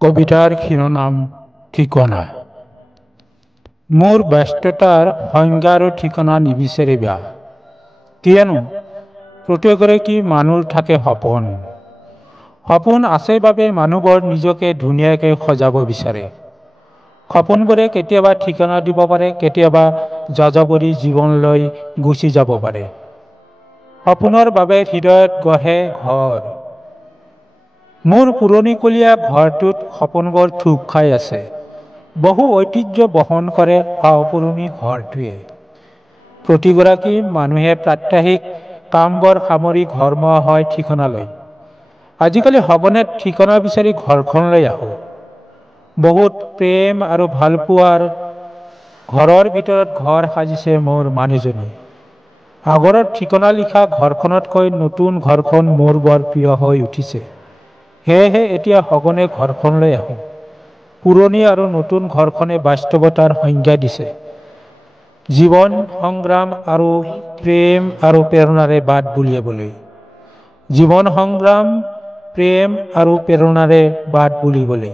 কবিতাৰ শিৰোনাম ঠিকনা। মোৰ ব্যস্ততাৰ সংজ্ঞা আৰু ঠিকনা নিবিচাৰিবা, কিয়নো প্ৰত্যেকগৰাকী মানুহৰ থাকে সপোন। সপোন আছে বাবে মানুহবোৰ নিজকে ধুনীয়াকৈ সজাব বিচাৰে। সপোনবোৰে কেতিয়াবা ঠিকনা দিব পাৰে, কেতিয়াবা যাযাবৰী জীৱনলৈ গুচি যাব পাৰে। সপোনৰ বাবে হৃদয়ত গঢ়ে ঘৰ। মোৰ পুৰণিকলীয়া ঘৰটোত সপোনবোৰ থূপ খাই আছে। বহু ঐতিহ্য বহন কৰে পুৰণি ঘৰটোৱে। প্ৰতিগৰাকী মানুহে প্ৰাত্যহিক কামবোৰ সামৰি ঘৰমুৱা হয় ঠিকনালৈ। আজিকালি সঘনে ঠিকনা বিচাৰি ঘৰখনলৈ আহোঁ। বহুত প্ৰেম আৰু ভালপোৱাৰ ঘৰৰ ভিতৰত ঘৰ সাজিছে মোৰ মানুহজনী। আগৰৰ ঠিকনা লিখা ঘৰখনতকৈ নতুন ঘৰখন মোৰ বৰ প্ৰিয় হৈ উঠিছে। সেয়েহে এতিয়া সঘনে ঘৰখনলৈ আহোঁ। পুৰণি আৰু নতুন ঘৰখনে বাস্তৱতাৰ সংজ্ঞা দিছে। জীৱন সংগ্ৰাম আৰু প্ৰেম আৰু প্ৰেৰণাৰে বাট বুলিয়াবলৈ। জীৱন সংগ্ৰাম, প্ৰেম আৰু প্ৰেৰণাৰে বাট বুলিবলৈ।